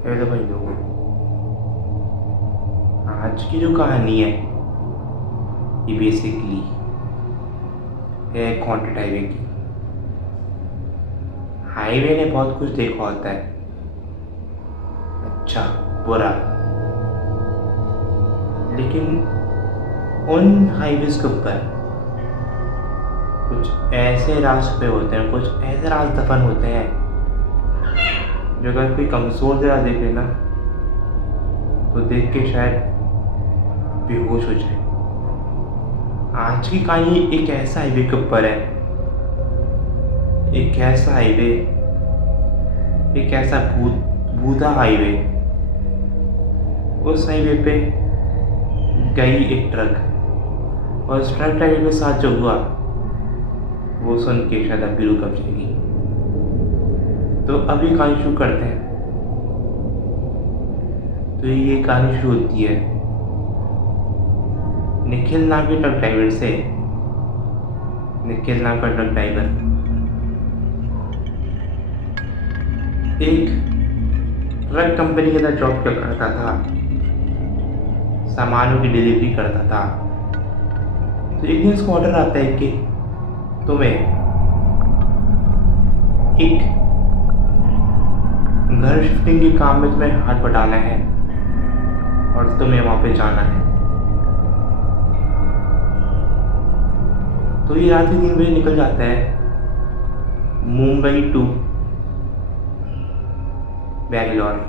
Hello भाई लोगों, आज की जो कहानी है ये बेसिकली है कॉन्टेंट हाईवे की। हाईवे ने बहुत कुछ देखा होता है, अच्छा बुरा, लेकिन उन हाईवेज के ऊपर कुछ ऐसे रास्ते होते हैं, कुछ ऐसे राज दफन होते हैं जो अगर कोई कमज़ोर जरा देख लेना तो देख के शायद बेहोश हो जाए। आज की कहानी एक ऐसा हाईवे के ऊपर है, एक ऐसा हाईवे, एक ऐसा भूता हाईवे। उस हाईवे पे गई एक ट्रक और उस ट्रक ड्राइवर के साथ जो हुआ वो सुन के शायद अभी रुक जाएगी। तो अभी कहानी शुरू करते हैं। तो ये कहानी शुरू होती है निखिल नाम के ट्रक ड्राइवर से। निखिल नाम का ट्रक ड्राइवर एक ट्रक कंपनी के अंदर जॉब करता था, सामानों की डिलीवरी करता था। तो एक दिन उसको ऑर्डर आता है कि तुम्हें एक घर शिफ्टिंग के काम में तुम्हें हाथ बटाना है और तुम्हें वहाँ पे जाना है। तो ये रात के 3 बजे निकल जाता है मुंबई टू बेंगलोर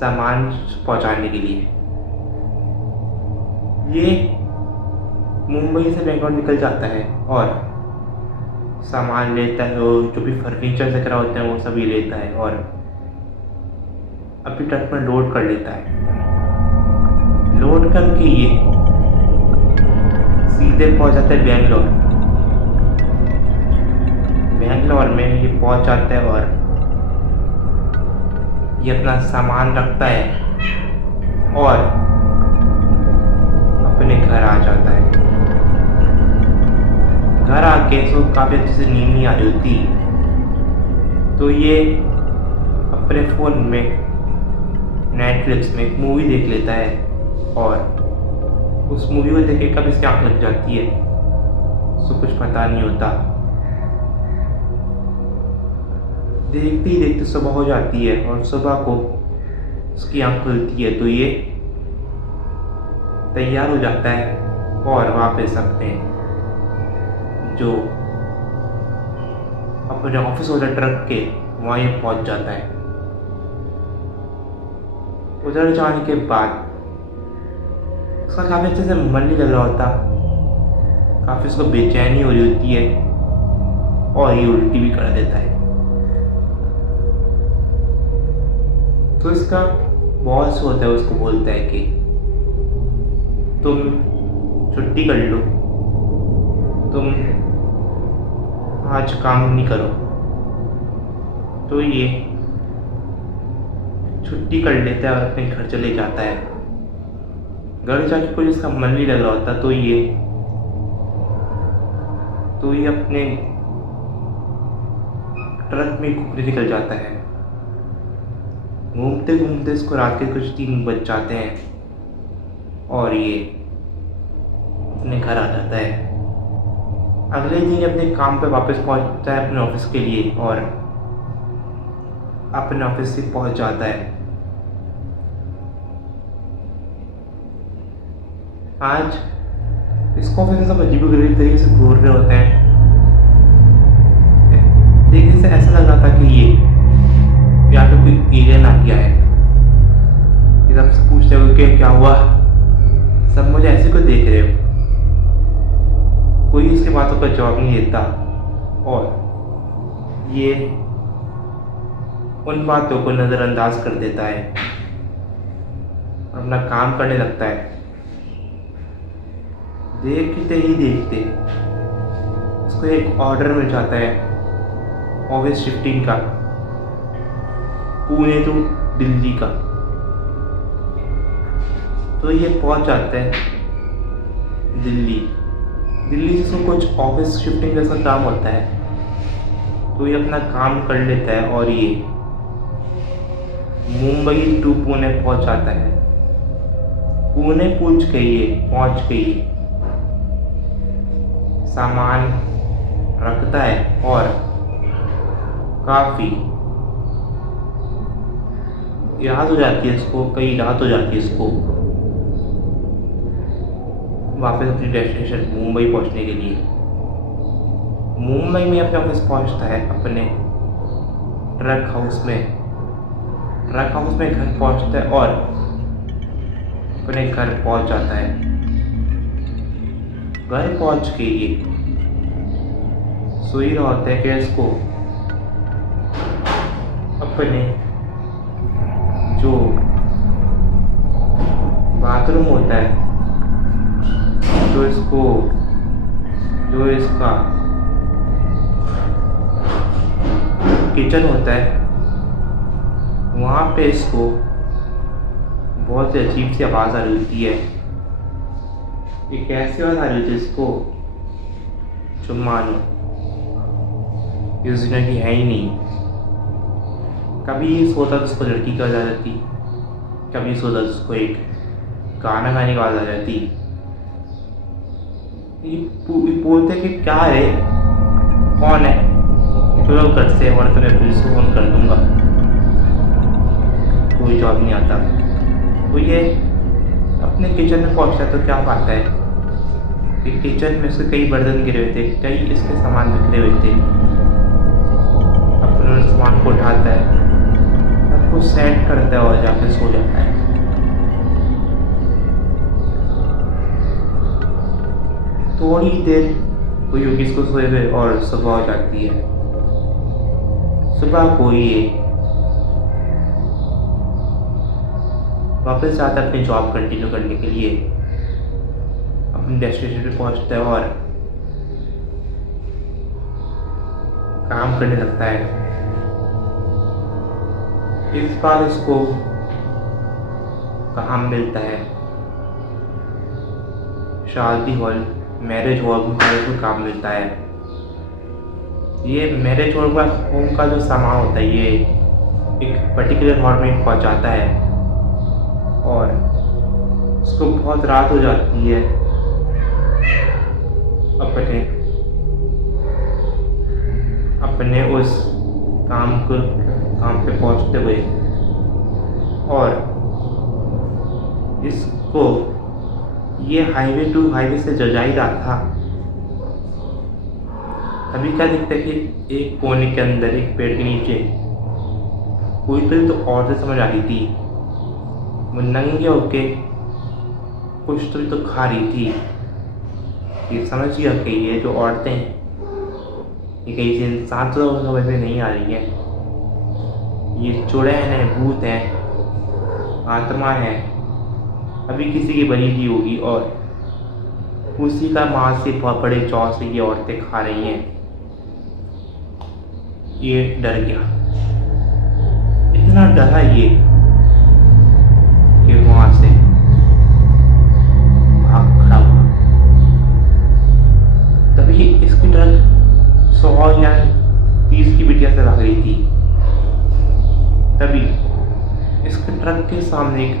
सामान पहुंचाने के लिए। ये मुंबई से बेंगलोर निकल जाता है और सामान लेता है, और जो भी फर्नीचर वगैरह होते हैं वो सभी लेता है और अपनी ट्रक में लोड कर लेता है। लोड करके ये सीधे पहुंच जाता है बेंगलोर। बेंगलोर में ये पहुंच जाता है और ये अपना सामान रखता है और अपने घर आ जाता है। घर आके इसको काफ़ी अच्छे से नींद नहीं आ रही होती, तो ये अपने फ़ोन में नेटफ्लिक्स में एक मूवी देख लेता है और उस मूवी को देख के कब इसकी आँख लग जाती है उसको कुछ पता नहीं होता। देखते ही देखते सुबह हो जाती है और सुबह को उसकी आँख खुलती है तो ये तैयार हो जाता है और वापस अपने जो अपने ऑफिस वाले ट्रक के वहाँ ये पहुँच जाता है। उधर जाने के बाद उसका काफ़ी अच्छे से मन नहीं लग रहा होता, काफ़ी उसको बेचैनी हो रही होती है और ये उल्टी भी कर देता है। तो इसका बॉस होता है उसको बोलता है कि तुम छुट्टी कर लो, तुम आज काम नहीं करो। तो ये छुट्टी कर लेता है और अपने घर चले जाता है। घर जाके कोई इसका मन नहीं लग रहा होता तो ये अपने ट्रक में घूमने निकल जाता है। घूमते घूमते इसको रात के कुछ 3 बज जाते हैं और ये अपने घर आ जाता है। अगले दिन अपने काम पे वापस पहुंचता है अपने ऑफिस के लिए और अपने ऑफिस से पहुंच जाता है। आज इसको ऑफिस में सब अजीब-गरीब तरीके से घूर रहे होते हैं। देखने से ऐसा लग रहा था कि ये या तो कोई एलियन आ गया है। ये सबसे पूछते हो कि क्या हुआ, सब मुझे ऐसे क्यों देख रहे हो। कोई इसके बातों का जवाब नहीं देता और ये उन बातों को नज़रअंदाज कर देता है और अपना काम करने लगता है। देखते ही देखते उसको एक ऑर्डर मिल जाता है ऑफिस शिफ्टिंग का, पुणे टू दिल्ली का। तो ये पहुंच जाता है दिल्ली से उसको कुछ ऑफिस शिफ्टिंग जैसा काम होता है तो ये अपना काम कर लेता है और ये मुंबई टू पुणे पहुंच जाता है। पुणे पहुंच गई, सामान रखता है और काफ़ी रात हो जाती है इसको, कई रात हो जाती है इसको वापस अपनी डेस्टिनेशन मुंबई पहुंचने के लिए। मुंबई में अपने ऑफिस पहुंचता है, अपने ट्रक हाउस में घर पहुंचता है और अपने घर पहुंच जाता है। घर पहुंच के ये सोई रहा होता है कि इसको अपने जो बाथरूम होता है, जो इसका किचन होता है, वहाँ पे इसको बहुत सी अजीब सी आवाज़ आ रही होती है। एक ऐसी आवाज़ आ रही होती है इसको जो मानो इस दुनिया की है ही नहीं। कभी ये सोता तो उसको लड़की की आवाज़ आ जाती, कभी सोता तो उसको एक गाना गाने की आवाज़ आ जाती। ये बोलते कि क्या है, कौन है, तो लोग करते हैं, वरना मैं पुलिस को फोन कर दूंगा। कोई जवाब नहीं आता। तो ये अपने किचन में पहुंचता है तो क्या पाता है कि किचन में उसके कई बर्तन गिरे हुए थे, कई इसके सामान बिखरे हुए थे। अपने सामान को उठाता है, सब कुछ सेट करता है और जाके सो जाता है। थोड़ी देर कोई होगी इसको सोए हुए और सुबह हो जाती है। सुबह को ये वापस जाता है अपनी जॉब कंटिन्यू करने के लिए, अपनी डेस्टिनेशन पे पहुंचता है और काम करने लगता है। इस बार इसको काम मिलता है शादी हॉल, मैरिज हॉल में इसको काम मिलता है। ये मैरिज हॉल का जो सामान होता है ये एक पर्टिकुलर हॉल में पहुंच जाता है और उसको बहुत रात हो जाती है अपने उस काम पे पहुंचते हुए। और इसको ये हाईवे से जा ही रहा था, तभी क्या दिखता है कि एक कोने के अंदर एक पेड़ के नीचे कोई तो औरतें समझ आ रही थी। वो नंगे होके कुछ तो खा रही थी। ये समझ गया कि ये जो औरतें ये कहीं से इंसान तो समझ में नहीं आ रही है, ये चुड़ैल हैं, भूत हैं, आत्मा है, अभी किसी की बनी दी होगी और उसी का मांस से बहुत बड़े चौर से ये औरतें खा रही हैं। ये डर गया, इतना डरा ये कि वहां से भाग खड़ा हुआ। तभी इसकी ट्रक 100 या 30 की बिटिया से भाग रही थी। तभी इसके ट्रक के सामने एक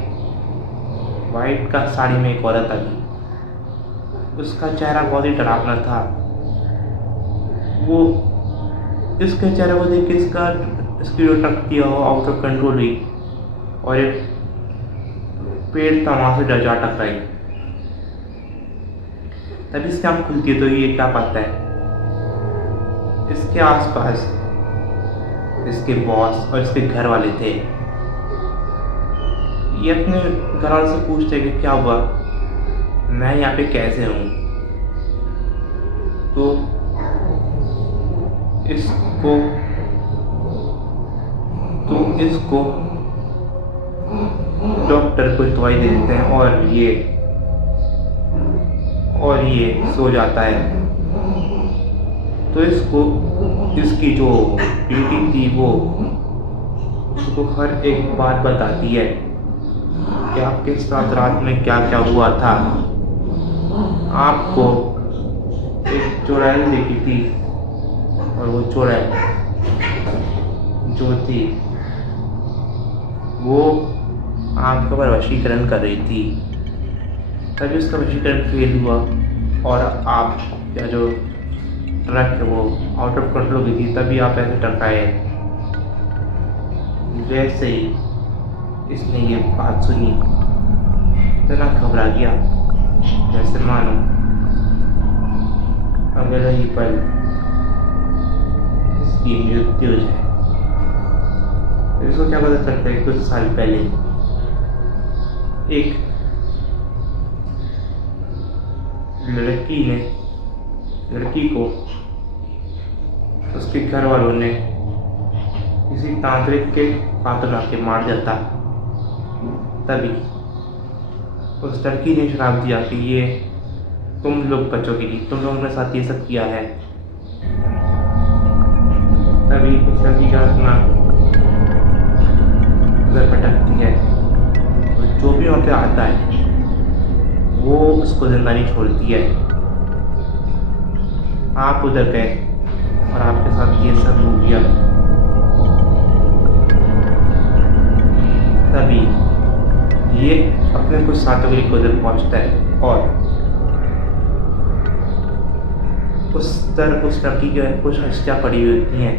वाइट का साड़ी में एक औरत आ गई। उसका चेहरा बहुत ही डरावना था। वो इसके चेहरे को देख के इसकी जो ट्रक थी वो आउट ऑफ कंट्रोल हुई और एक पेड़ था वहाँ से जा टकराई। तभी इसकी आँख खुलती है तो ये क्या पाता है, इसके आसपास इसके बॉस और इसके घर वाले थे। ये अपने घर वाले से पूछते कि क्या हुआ, मैं यहाँ पे कैसे हूँ। तो इसको डॉक्टर कुछ दवाई दे देते हैं और ये सो जाता है। तो इसकी जो बेटी थी वो उसको हर एक बात बताती है कि आपके साथ रात में क्या क्या हुआ था। आपको एक चुड़ैल देखी थी और वो चुड़ैल जो थी वो आपका पर वशीकरण कर रही थी। तभी उसका वशीकरण फेल हुआ और आपका जो ट्रक है वो आउट ऑफ कंट्रोल हो गई थी, तभी आप ऐसे टकराए। जैसे ही इसने ये बात सुनी, इतना घबरा गया जैसे मानो अगले ही पल इसकी मृत्यु हो जाए। इसको क्या पता चलता है, कुछ साल पहले एक लड़की को उसके घर वालों ने किसी तांत्रिक के हाथों ला के मार जाता। तभी उस लड़की ने श्राप दिया कि ये तुम लोग बचोगे नहीं, तुम लोगों ने साथ ये सब किया है। तभी उस लड़की का आत्मा उधर भटकती है और जो भी वहाँ पे आता है वो उसको जिंदा नहीं छोड़ती है। आप उधर गए और आपके साथ ये सब हो गया। तभी ये अपने कुछ साथियों के लिए उधर पहुंचता है और उस लड़की के कुछ अस्थियाँ पड़ी हुई होती हैं।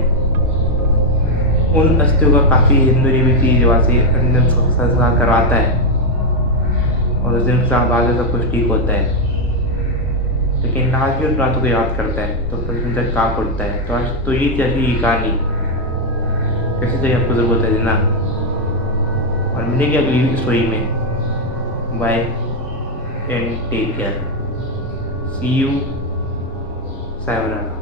उन अस्थियों का काफ़ी हिंदू रीति रिवाज से अंतिम संस्कार करवाता है और उस दिन के बाद सब कुछ ठीक होता है। लेकिन आज भी उन रातों को याद करता है तो प्रश्न तक काँप उठता है। तो आज तो ये थी ये कहानी, कैसे चाहिए आपको जरूर बता देना और मिलेंगे अगली स्टोरी में। Bye and take care, see you, sayonara.